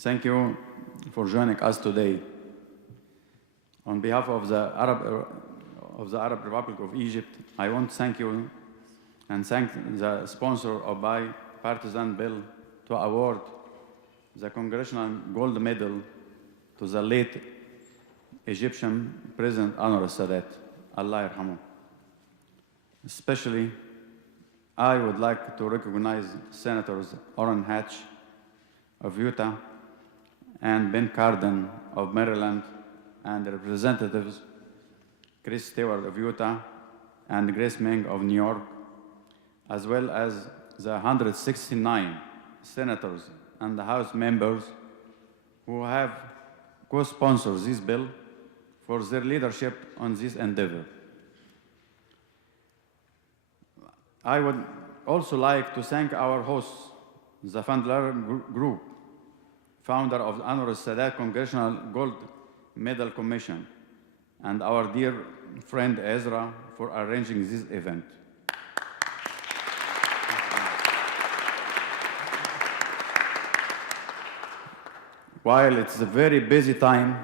Thank you for joining us today. On behalf of the Arab Republic of Egypt, I want to thank you and thank the sponsor of bipartisan bill to award the Congressional Gold Medal to the late Egyptian President Anwar Sadat, Allah yarhamu. Especially, I would like to recognize Senators Orrin Hatch of Utah and Ben Cardin of Maryland, and Representatives Chris Stewart of Utah and Grace Meng of New York, as well as the 169 senators and the House members who have co-sponsored this bill for their leadership on this endeavor. I would also like to thank our hosts, the Fundler Group, founder of the Anwar Sadat Congressional Gold Medal Commission, and our dear friend Ezra for arranging this event. While it's a very busy time,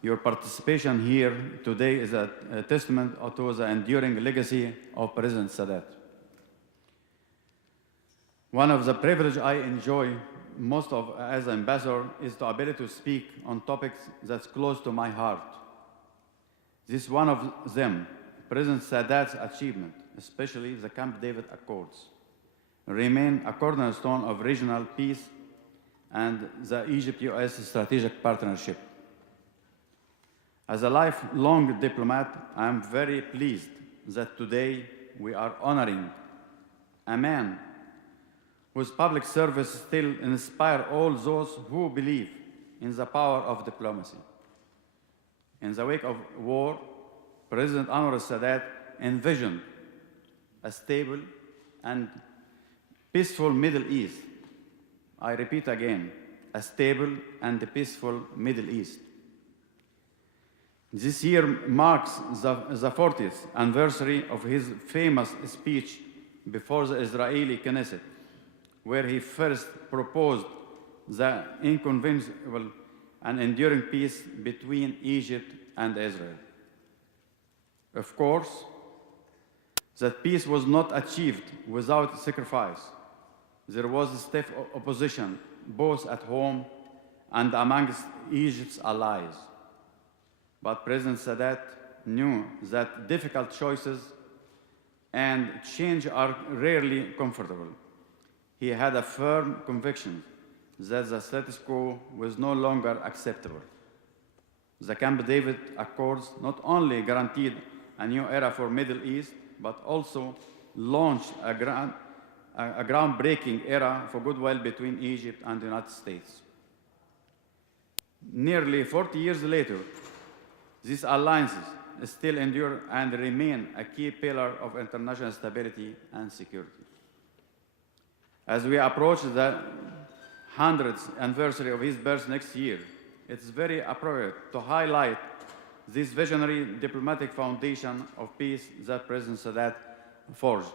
your participation here today is a testament to the enduring legacy of President Sadat. One of the privileges I enjoy most of as ambassador is the ability to speak on topics that's close to my heart. This is one of them, President Sadat's achievement, especially the Camp David Accords, remain a cornerstone of regional peace and the Egypt-US strategic partnership. As a lifelong diplomat, I am very pleased that today we are honoring a man whose public service still inspires all those who believe in the power of diplomacy. In the wake of war, President Anwar Sadat envisioned a stable and peaceful Middle East. I repeat again, a stable and peaceful Middle East. This year marks the 40th anniversary of his famous speech before the Israeli Knesset, where he first proposed the inconceivable and enduring peace between Egypt and Israel. Of course, that peace was not achieved without sacrifice. There was stiff opposition, both at home and amongst Egypt's allies. But President Sadat knew that difficult choices and change are rarely comfortable. He had a firm conviction that the status quo was no longer acceptable. The Camp David Accords not only guaranteed a new era for Middle East, but also launched a groundbreaking era for goodwill between Egypt and the United States. Nearly 40 years later, these alliances still endure and remain a key pillar of international stability and security. As we approach the 100th anniversary of his birth next year, it's very appropriate to highlight this visionary diplomatic foundation of peace that President Sadat forged.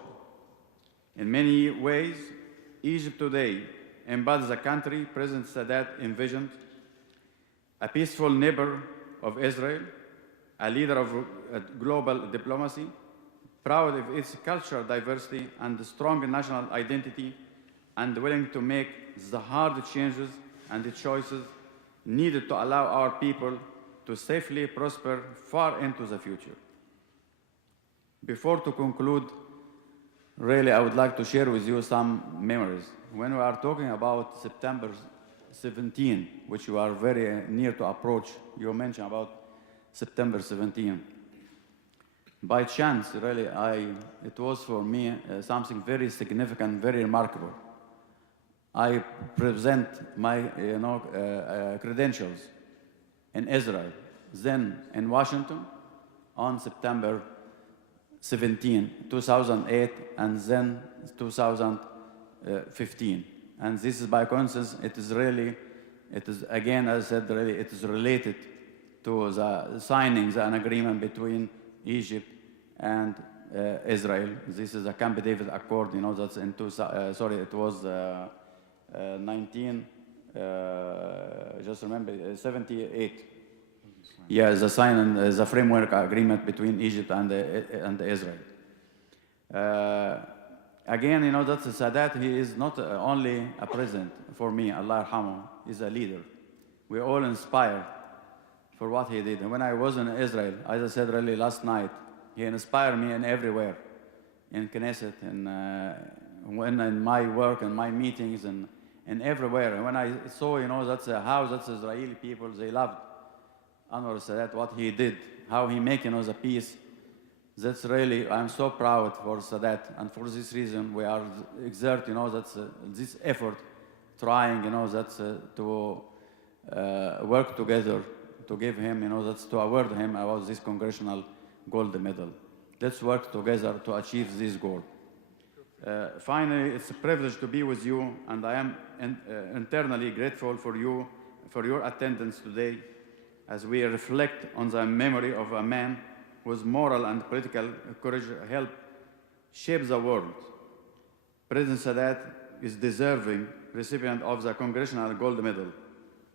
In many ways, Egypt today embodies a country President Sadat envisioned, a peaceful neighbor of Israel, a leader of global diplomacy, proud of its cultural diversity and strong national identity, and willing to make the hard changes and the choices needed to allow our people to safely prosper far into the future. Before to conclude, really, I would like to share with you some memories. When we are talking about September 17, which you are very near to approach, you mentioned about September 17. By chance, really, it was for me something very significant, very remarkable. I present my credentials in Israel, then in Washington on September 17, 2008, and then 2015. And this is by coincidence, it is again, as I said, really, it is related to the signing an agreement between Egypt and Israel. This is a Camp David Accord, that's in it was just remember, 78. Yeah, the sign and the framework agreement between Egypt and Israel. Again, you know, that's Sadat. He is not only a president for me, Allah yarhamu, he's a leader. We're all inspired for what he did. And when I was in Israel, as I said really last night, he inspired me in everywhere, in Knesset, and when in my work and my meetings and everywhere. And when I saw, you know, that's how that's Israeli people, they loved Anwar Sadat, what he did, how he make, you know, the peace. That's really, I'm so proud for Sadat, and for this reason we are exert, you know, that's this effort, trying, you know, that's to work together to give him, you know, that's to award him about this congressional gold medal. Let's work together to achieve this goal. Finally, it's a privilege to be with you, and I am internally grateful for you, for your attendance today, as we reflect on the memory of a man whose moral and political courage helped shape the world. President Sadat is deserving recipient of the Congressional Gold Medal,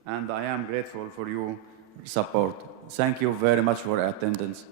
and I am grateful for your support. Thank you very much for your attendance.